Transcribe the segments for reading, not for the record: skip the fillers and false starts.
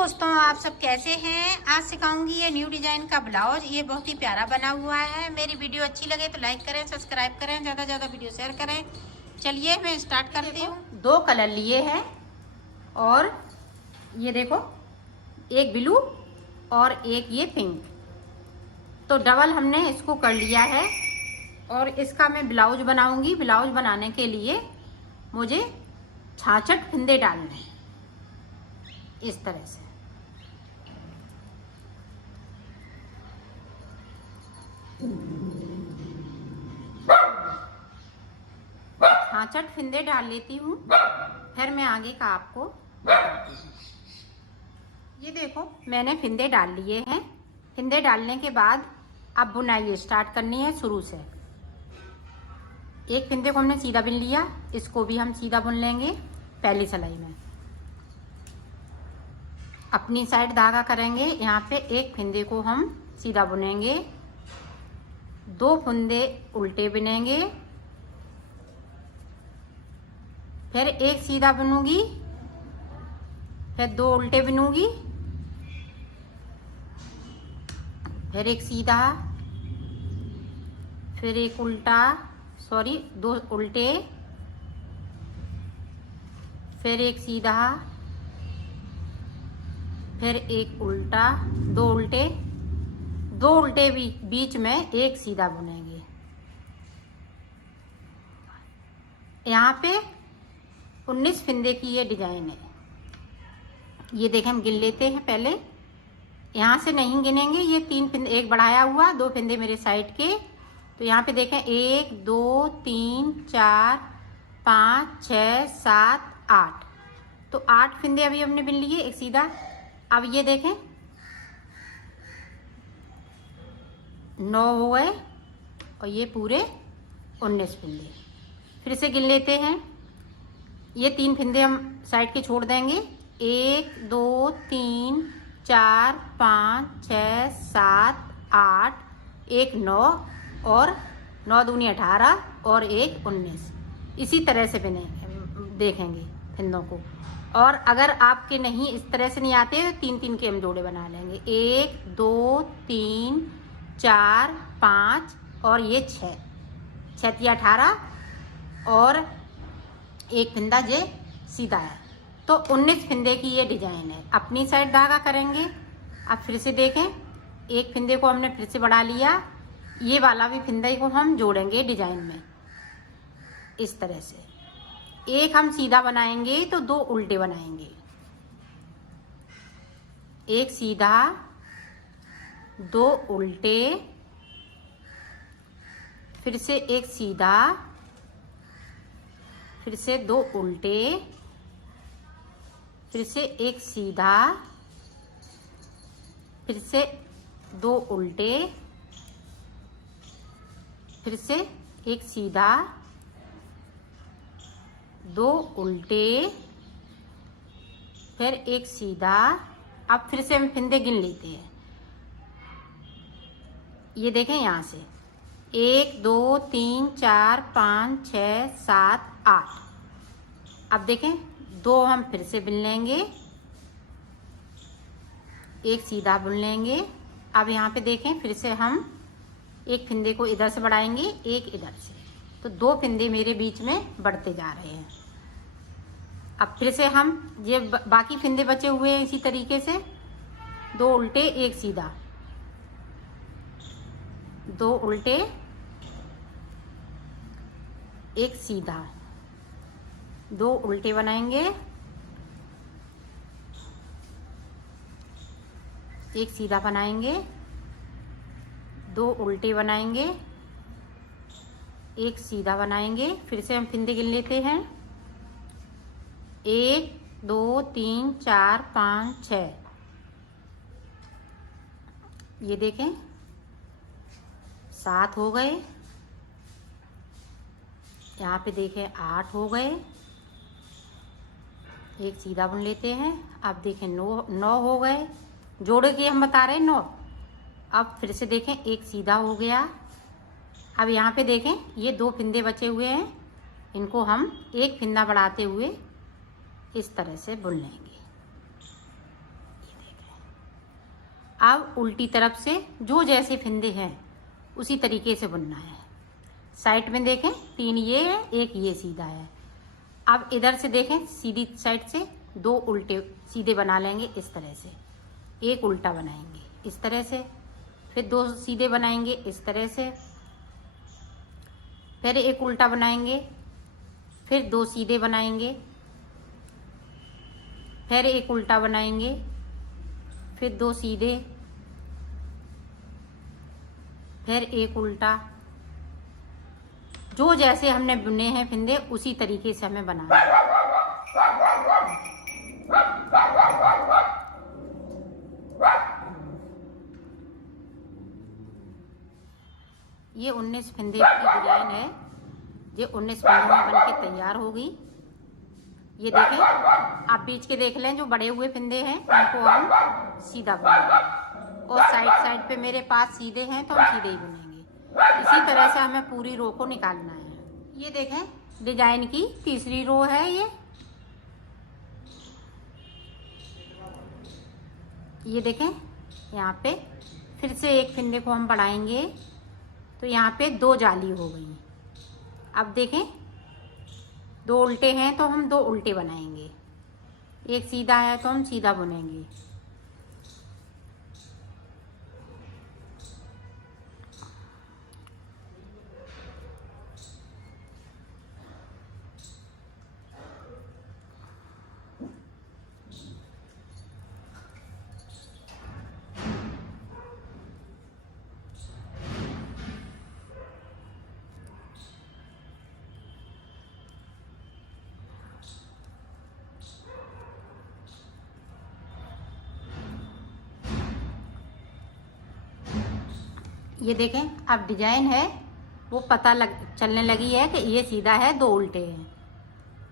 दोस्तों, आप सब कैसे हैं। आज सिखाऊंगी ये न्यू डिजाइन का ब्लाउज। ये बहुत ही प्यारा बना हुआ है। मेरी वीडियो अच्छी लगे तो लाइक करें, सब्सक्राइब करें, ज़्यादा ज़्यादा वीडियो शेयर करें। चलिए मैं स्टार्ट करती हूँ। 2 कलर लिए हैं और ये देखो, एक ब्लू और एक ये पिंक, तो डबल हमने इसको कर लिया है। और इसका मैं ब्लाउज बनाऊंगी। ब्लाउज बनाने के लिए मुझे 66 फंदे डालने हैं इस तरह से। छाछठ फिंदे डाल लेती हूँ, फिर मैं आगे का आपको बताती हूँ। ये देखो, मैंने फिंदे डाल लिए हैं। फिंदे डालने के बाद अब बुनाई स्टार्ट करनी है शुरू से। एक फिंदे को हमने सीधा बुन लिया, इसको भी हम सीधा बुन लेंगे पहली सिलाई में। अपनी साइड धागा करेंगे, यहाँ पे एक फिंदे को हम सीधा बुनेंगे, 2 फंदे उल्टे बुनेंगे, फिर एक सीधा बुनूंगी, फिर 2 उल्टे बुनूंगी, फिर एक सीधा, फिर एक उल्टा, 2 उल्टे, फिर एक सीधा, फिर एक उल्टा, 2 उल्टे, 2 उल्टे भी बीच में एक सीधा बुनेंगे। यहाँ पे 19 फिंदे की ये डिजाइन है। ये देखें, हम गिन लेते हैं पहले। यहाँ से नहीं गिनेंगे, ये 3 फिंदे, एक बढ़ाया हुआ, 2 फिंदे मेरे साइड के। तो यहाँ पे देखें 1 2 3 4 5 6 7 8, तो 8 फिंदे अभी हमने बिन लिए, एक सीधा। अब ये देखें 9 हो गए और ये पूरे 19 फिंदे। फिर से गिन लेते हैं। ये 3 फिंदे हम साइड के छोड़ देंगे, 1 2 3 4 5 6 7 8, एक 9 और 9 दूनी 18 और एक 19। इसी तरह से बिने देखेंगे फिंदों को। और अगर आपके नहीं इस तरह से नहीं आते तो 3-3 के हम जोड़े बना लेंगे, 1 2 3 4 5 और ये 6, 6 18 और एक फिंदा ये सीधा है। तो 19 फिंदे की ये डिजाइन है। अपनी साइड धागा करेंगे। अब फिर से देखें, एक फिंदे को हमने फिर से बढ़ा लिया, ये वाला भी फिंदे को हम जोड़ेंगे डिजाइन में इस तरह से। एक हम सीधा बनाएंगे तो 2 उल्टे बनाएंगे, एक सीधा, 2 उल्टे, फिर से एक सीधा, फिर से 2 उल्टे, फिर से एक सीधा, फिर से 2 उल्टे, फिर से एक सीधा, 2 उल्टे, फिर एक सीधा। अब फिर से हम फिंदे गिन लेते हैं। ये देखें, यहाँ से 1 2 3 4 5 6 7 8। अब देखें 2 हम फिर से बुन लेंगे, एक सीधा बुन लेंगे। अब यहाँ पे देखें, फिर से हम एक फिंदे को इधर से बढ़ाएंगे, एक इधर से, तो 2 फिंदे मेरे बीच में बढ़ते जा रहे हैं। अब फिर से हम ये बाकी फिंदे बचे हुए हैं इसी तरीके से, 2 उल्टे, एक सीधा, 2 उल्टे, एक सीधा, 2 उल्टे बनाएंगे, एक सीधा बनाएंगे, 2 उल्टे बनाएंगे, एक सीधा बनाएंगे। फिर से हम फिंदे गिन लेते हैं, 1 2 3 4 5 6। ये देखें 7 हो गए, यहाँ पे देखें 8 हो गए, एक सीधा बुन लेते हैं। अब देखें 9 हो गए, जोड़ के हम बता रहे हैं 9। अब फिर से देखें, एक सीधा हो गया। अब यहाँ पे देखें, ये 2 फिंदे बचे हुए हैं, इनको हम एक फिंदा बढ़ाते हुए इस तरह से बुन लेंगे। अब उल्टी तरफ से जो जैसे फिंदे हैं उसी तरीके से बुनना है। साइड में देखें 3 ये है, 1 ये सीधा है। अब इधर से देखें सीधी साइड से 2 उल्टे सीधे बना लेंगे इस तरह से। 1 उल्टा बनाएंगे इस तरह से, फिर 2 सीधे बनाएंगे इस तरह से, फिर 1 उल्टा बनाएंगे, फिर 2 सीधे बनाएंगे, फिर 1 उल्टा बनाएंगे, फिर 2 सीधे, फिर 1 उल्टा। जो जैसे हमने बुने हैं फिंदे उसी तरीके से हमें बनाना है। ये 19 फिंदे की डिजाइन है। ये 19 फिंदों में बन के तैयार होगी। ये देखें, आप बीच के देख लें, जो बड़े हुए फिंदे हैं उनको हम सीधा बुनेंगे और साइड पे मेरे पास सीधे हैं तो हम सीधे ही बुनेंगे। इसी तरह से हमें पूरी रो को निकालना है। ये देखें डिजाइन की तीसरी रो है। ये देखें, यहाँ पे फिर से 1 फिंदे को हम बढ़ाएंगे तो यहाँ पे 2 जाली हो गई। अब देखें 2 उल्टे हैं तो हम 2 उल्टे बनाएंगे, 1 सीधा है तो हम सीधा बुनेंगे। ये देखें, अब डिजाइन है वो पता चलने लगी है कि ये सीधा है 2 उल्टे हैं।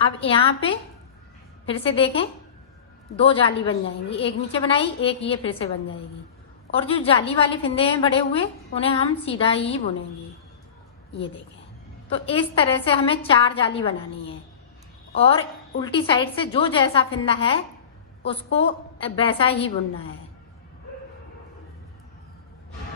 अब यहाँ पे फिर से देखें 2 जाली बन जाएंगी, 1 नीचे बनाई, 1 ये फिर से बन जाएगी। और जो जाली वाले फिंदे हैं बड़े हुए उन्हें हम सीधा ही बुनेंगे। ये देखें, तो इस तरह से हमें 4 जाली बनानी है और उल्टी साइड से जो जैसा फिंदा है उसको वैसा ही बुनना है।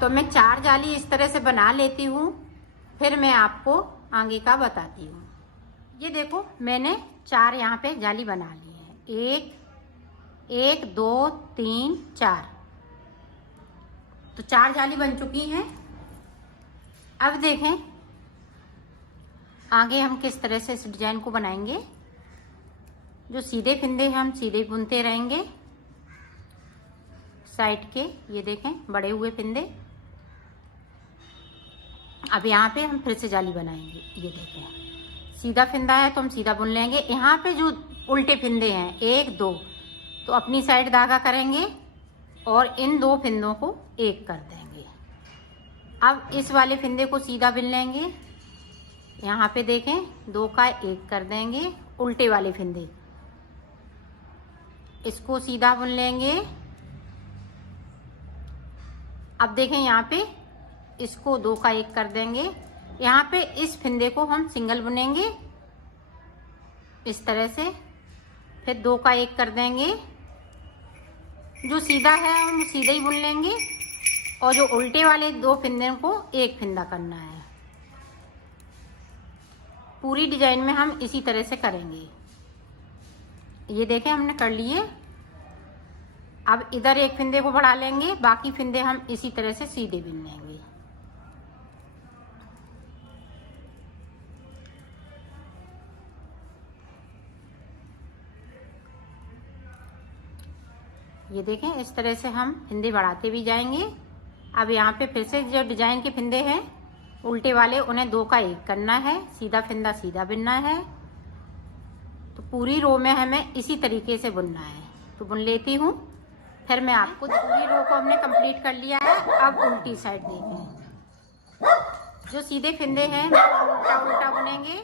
तो मैं 4 जाली इस तरह से बना लेती हूँ, फिर मैं आपको आगे का बताती हूँ। ये देखो मैंने 4 यहाँ पे जाली बना ली है। 1 2 3 4, तो 4 जाली बन चुकी हैं। अब देखें आगे हम किस तरह से इस डिजाइन को बनाएंगे। जो सीधे फिंदे हैं हम सीधे बुनते रहेंगे साइड के। ये देखें बड़े हुए फिंदे। अब यहाँ पे हम फिर से जाली बनाएंगे। ये देखें सीधा फिंदा है तो हम सीधा बुन लेंगे। यहाँ पे जो उल्टे फिंदे हैं 1 2, तो अपनी साइड धागा करेंगे और इन 2 फिंदों को 1 कर देंगे। अब इस वाले फिंदे को सीधा बुन लेंगे। यहाँ पे देखें 2 का 1 कर देंगे। उल्टे वाले फिंदे इसको सीधा बुन लेंगे। अब देखें यहाँ पे इसको 2 का 1 कर देंगे। यहाँ पे इस फिंदे को हम सिंगल बुनेंगे इस तरह से, फिर 2 का 1 कर देंगे। जो सीधा है हम सीधा ही बुन लेंगे और जो उल्टे वाले 2 फिंदे को 1 फिंदा करना है। पूरी डिजाइन में हम इसी तरह से करेंगे। ये देखें हमने कर लिए। अब इधर 1 फिंदे को बढ़ा लेंगे, बाकी फिंदे हम इसी तरह से सीधे बुन लेंगे। ये देखें इस तरह से हम फिंदे बढ़ाते भी जाएंगे। अब यहाँ पे फिर से जो डिजाइन के फिंदे हैं उल्टे वाले उन्हें 2 का 1 करना है, सीधा फिंदा सीधा बुनना है। तो पूरी रो में हमें इसी तरीके से बुनना है। तो बुन लेती हूँ, फिर मैं आपको। पूरी रो को हमने कंप्लीट कर लिया है। अब उल्टी साइड देखें, जो सीधे फिंदे हैं उल्टा उल्टा बुनेंगे।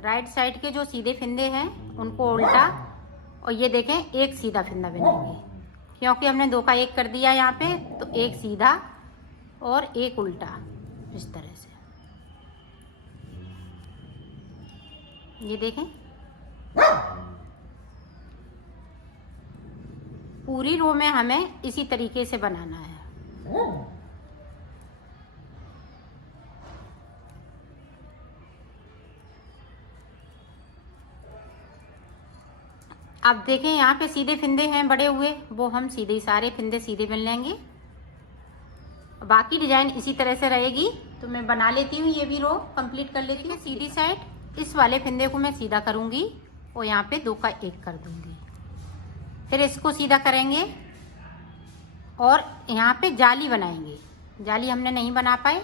राइट साइड के जो सीधे फिंदे हैं उनको उल्टा, और ये देखें 1 सीधा फिंदा बुनेंगे क्योंकि हमने 2 का 1 कर दिया यहाँ पे। तो 1 सीधा और 1 उल्टा इस तरह से। ये देखें पूरी रो में हमें इसी तरीके से बनाना है। अब देखें यहाँ पे सीधे फिंदे हैं बड़े हुए, वो हम सीधे सारे फिंदे सीधे बुन लेंगे। बाकी डिजाइन इसी तरह से रहेगी। तो मैं बना लेती हूँ, ये भी रो कंप्लीट कर लेती हूँ। सीधी साइड इस वाले फिंदे को मैं सीधा करूँगी और यहाँ पे 2 का 1 कर दूँगी। फिर इसको सीधा करेंगे और यहाँ पे जाली बनाएंगे। जाली हमने नहीं बना पाए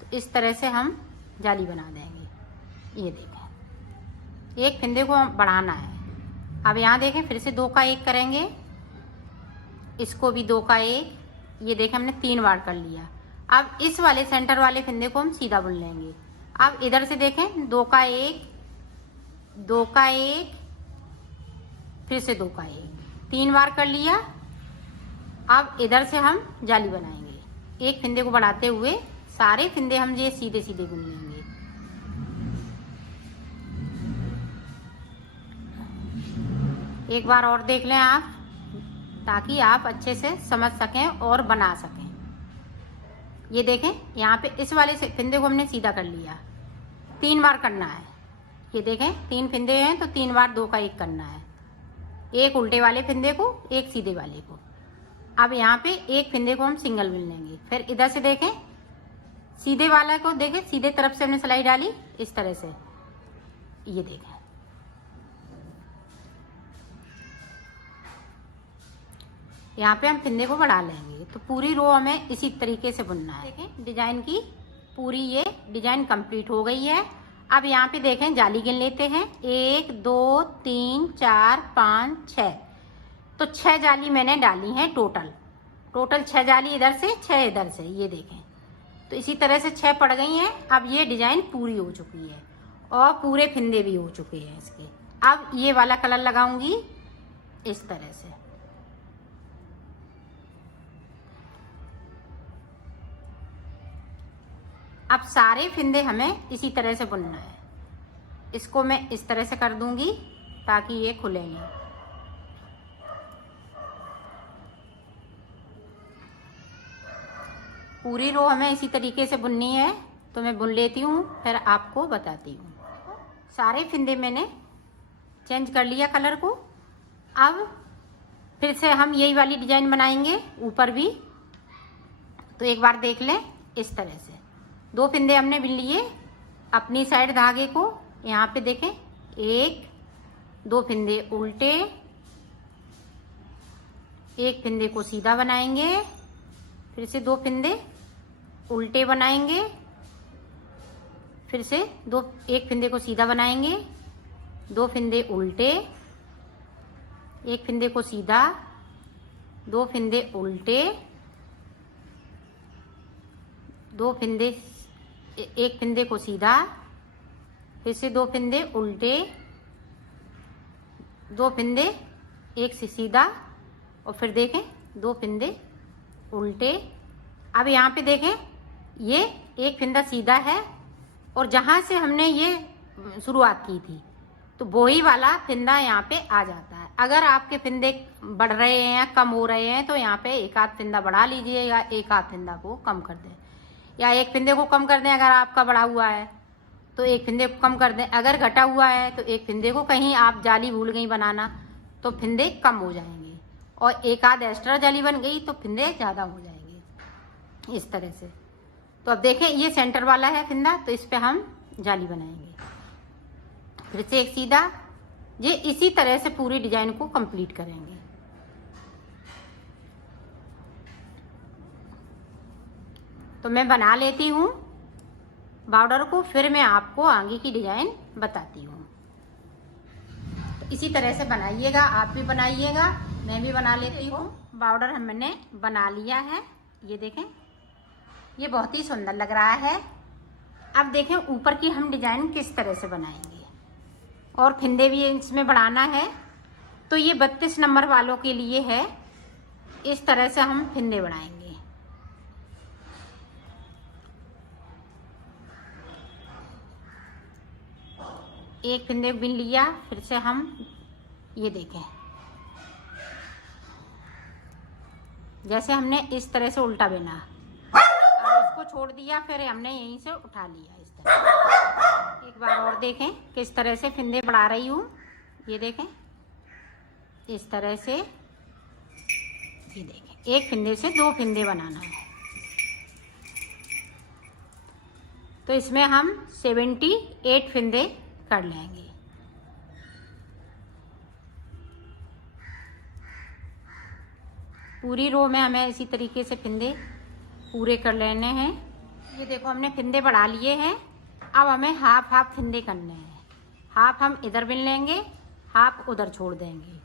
तो इस तरह से हम जाली बना देंगे। ये देखें, एक फिंदे को बढ़ाना है। अब यहाँ देखें फिर से 2 का 1 करेंगे, इसको भी 2 का 1। ये देखें हमने 3 बार कर लिया। अब इस वाले सेंटर वाले फिंदे को हम सीधा बुन लेंगे। अब इधर से देखें 2 का 1, 2 का 1, फिर से 2 का 1, 3 बार कर लिया। अब इधर से हम जाली बनाएंगे। एक फिंदे को बढ़ाते हुए सारे फिंदे हम ये सीधे सीधे बुन लेंगे। एक बार और देख लें आप, ताकि आप अच्छे से समझ सकें और बना सकें। ये देखें यहाँ पे इस वाले से फिंदे को हमने सीधा कर लिया, 3 बार करना है। ये देखें 3 फिंदे हैं तो 3 बार 2 का 1 करना है। एक उल्टे वाले फिंदे को, एक सीधे वाले को। अब यहाँ पे एक फिंदे को हम सिंगल बुन लेंगे। फिर इधर से देखें सीधे वाला को, देखें सीधे तरफ से हमने सिलाई डाली इस तरह से। ये देखें यहाँ पे हम फिंदे को बढ़ा लेंगे। तो पूरी रो हमें इसी तरीके से बुनना है। देखें डिजाइन की पूरी ये डिजाइन कंप्लीट हो गई है। अब यहाँ पे देखें जाली गिन लेते हैं, 1 2 3 4 5 6। तो 6 जाली मैंने डाली हैं टोटल 6 जाली इधर से, 6 इधर से। ये देखें तो इसी तरह से 6 पड़ गई हैं। अब ये डिजाइन पूरी हो चुकी है और पूरे फिंदे भी हो चुके हैं इसके। अब ये वाला कलर लगाऊंगी इस तरह से। अब सारे फिंदे हमें इसी तरह से बुनना है। इसको मैं इस तरह से कर दूंगी ताकि ये खुले नहीं। पूरी रो हमें इसी तरीके से बुननी है। तो मैं बुन लेती हूँ, फिर आपको बताती हूँ। सारे फिंदे मैंने चेंज कर लिया कलर को। अब फिर से हम यही वाली डिजाइन बनाएंगे ऊपर भी। तो एक बार देख लें इस तरह से 2 फिंदे हमने बुन लिए अपनी साइड धागे को। यहाँ पे देखें 1 2 फिंदे उल्टे, एक फिंदे को सीधा बनाएंगे, फिर से 2 फिंदे उल्टे बनाएंगे, फिर से 1 फिंदे को सीधा बनाएंगे, 2 फिंदे उल्टे, 1 फिंदे को सीधा, 2 फिंदे उल्टे, 2 फिंदे, 1 फिंदे को सीधा, फिर से 2 फिंदे उल्टे, 2 फिंदे, 1 से सीधा, और फिर देखें 2 फिंदे उल्टे। अब यहाँ पे देखें ये 1 फिंदा सीधा है और जहाँ से हमने ये शुरुआत की थी तो वही वाला फिंदा यहाँ पे आ जाता है। अगर आपके फिंदे बढ़ रहे हैं, कम हो रहे हैं, तो यहाँ पे 1 आध फिंदा बढ़ा लीजिए या 1 आध फिंदा को कम कर दें, या 1 फिंदे को कम कर दें। अगर आपका बढ़ा हुआ है तो 1 फिंदे को कम कर दें। अगर घटा हुआ है तो 1 फिंदे को, कहीं आप जाली भूल गई बनाना तो फिंदे कम हो जाएंगे, और 1 आध एक्स्ट्रा जाली बन गई तो फिंदे ज़्यादा हो जाएंगे इस तरह से। तो अब देखें ये सेंटर वाला है फिंदा, तो इस पे हम जाली बनाएंगे। फिर से एक सीधा, ये इसी तरह से पूरी डिजाइन को कंप्लीट करेंगे। तो मैं बना लेती हूँ बॉर्डर को, फिर मैं आपको आगे की डिजाइन बताती हूँ। तो इसी तरह से बनाइएगा, आप भी बनाइएगा, मैं भी बना लेती हूँ। बॉर्डर हमने बना लिया है, ये देखें ये बहुत ही सुंदर लग रहा है। अब देखें ऊपर की हम डिजाइन किस तरह से बनाएंगे, और फिंदे भी इसमें बढ़ाना है। तो ये 32 नंबर वालों के लिए है, इस तरह से हम फिंदे बढ़ाएंगे। एक फिंदे बिन लिया, फिर से हम ये देखें जैसे हमने इस तरह से उल्टा बिना, अब इसको छोड़ दिया, फिर हमने यहीं से उठा लिया इस तरह। एक बार और देखें किस तरह से फिंदे बढ़ा रही हूँ। ये देखें इस तरह से, ये देखें एक फिंदे से 2 फिंदे बनाना है। तो इसमें हम 78 फिंदे कर लेंगे। पूरी रो में हमें इसी तरीके से फिंदे पूरे कर लेने हैं। ये देखो हमने फिंदे बढ़ा लिए हैं। अब हमें हाफ हाफ फिंदे करने हैं। हाफ हम इधर बिन लेंगे, हाफ उधर छोड़ देंगे।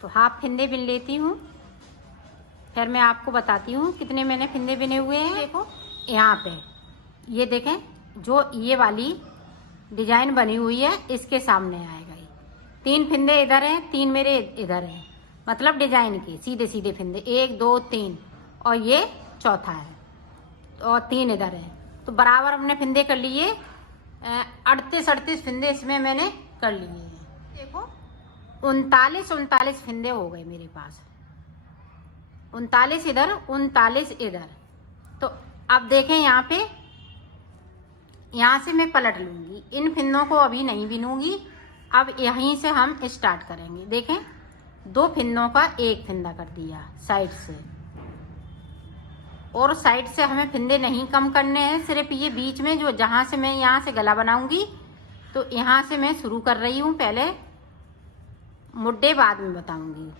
तो हाफ फिंदे बिन लेती हूँ, फिर मैं आपको बताती हूँ कितने मैंने फिंदे बिने हुए हैं। देखो यहाँ पे ये देखें, जो ये वाली डिजाइन बनी हुई है इसके सामने आएगा। 3 फिंदे इधर हैं, 3 मेरे इधर हैं, मतलब डिजाइन के सीधे सीधे फिंदे 1 2 3, और ये चौथा है और 3 इधर है। तो बराबर हमने फिंदे कर लिए। 38 फिंदे इसमें मैंने कर लिए हैं। देखो 39 फिंदे हो गए मेरे पास। 39 इधर, 39 इधर। तो अब देखें यहाँ पे, यहाँ से मैं पलट लूँगी। इन फिंदों को अभी नहीं बिनूंगी, अब यहीं से हम स्टार्ट करेंगे। देखें 2 फिंदों का 1 फिंदा कर दिया साइड से, और साइड से हमें फिंदे नहीं कम करने हैं, सिर्फ ये बीच में जो जहाँ से मैं यहाँ से गला बनाऊंगी, तो यहाँ से मैं शुरू कर रही हूँ। पहले मुड्डे बाद में बताऊंगी।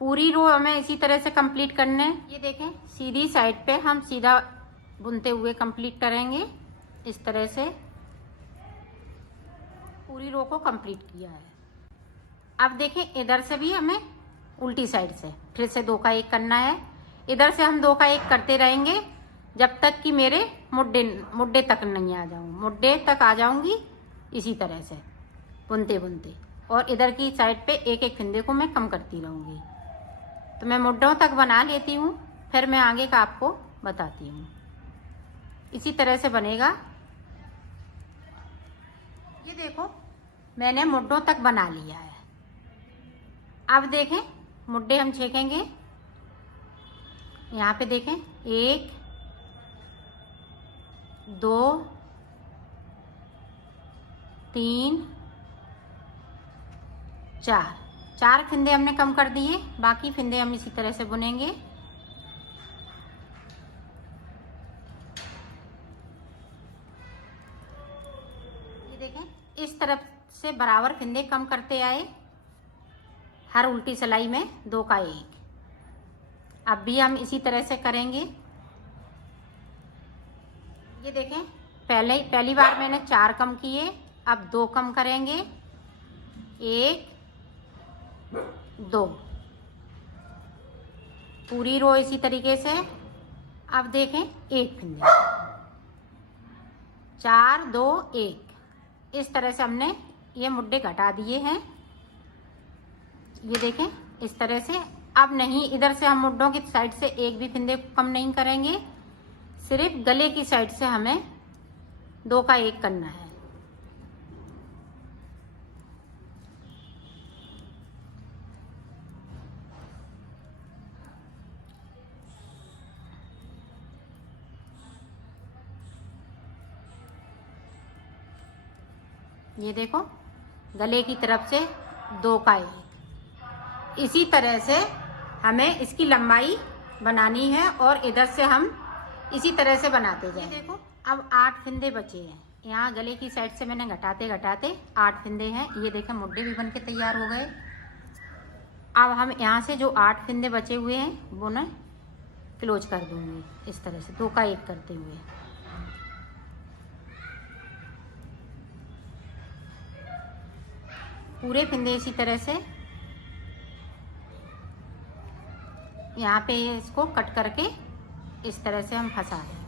पूरी रो हमें इसी तरह से कंप्लीट करने हैं। ये देखें सीधी साइड पे हम सीधा बुनते हुए कंप्लीट करेंगे। इस तरह से पूरी रो को कंप्लीट किया है। अब देखें इधर से भी हमें उल्टी साइड से फिर से 2 का 1 करना है। इधर से हम 2 का 1 करते रहेंगे जब तक कि मेरे मुड्डे तक नहीं आ जाऊँ। मुड्डे तक आ जाऊंगी इसी तरह से बुनते बुनते, और इधर की साइड पे 1 फिंदे को मैं कम करती रहूँगी। तो मैं मुड्डों तक बना लेती हूँ, फिर मैं आगे का आपको बताती हूँ। इसी तरह से बनेगा। ये देखो मैंने मुड्डों तक बना लिया है। अब देखें मुड्डे हम छेकेंगे। यहाँ पे देखें 1 2 3 4 फिंदे हमने कम कर दिए, बाकी फिंदे हम इसी तरह से बुनेंगे। ये देखें इस तरफ से बराबर फिंदे कम करते आए, हर उल्टी सिलाई में 2 का 1। अब भी हम इसी तरह से करेंगे। ये देखें पहली बार मैंने 4 कम किए, अब 2 कम करेंगे। 1 2 पूरी रो इसी तरीके से। अब देखें 1 फिंदे, 4 2 1, इस तरह से हमने ये मुड्डे घटा दिए हैं। ये देखें इस तरह से। अब नहीं, इधर से हम मुड्डों की साइड से 1 भी फिंदे कम नहीं करेंगे, सिर्फ गले की साइड से हमें 2 का 1 करना है। ये देखो गले की तरफ से 2 का 1। इसी तरह से हमें इसकी लंबाई बनानी है, और इधर से हम इसी तरह से बनाते जाएं। देखो अब 8 फिंदे बचे हैं। यहाँ गले की साइड से मैंने घटाते घटाते 8 फिंदे हैं। ये देखें मुड्डे भी बन के तैयार हो गए। अब हम यहाँ से जो 8 फिंदे बचे हुए हैं वो ना क्लोज कर दूंगी इस तरह से 2 का 1 करते हुए। पूरे फिंदे इसी तरह से यहाँ पे इसको कट करके इस तरह से हम फंसा दें।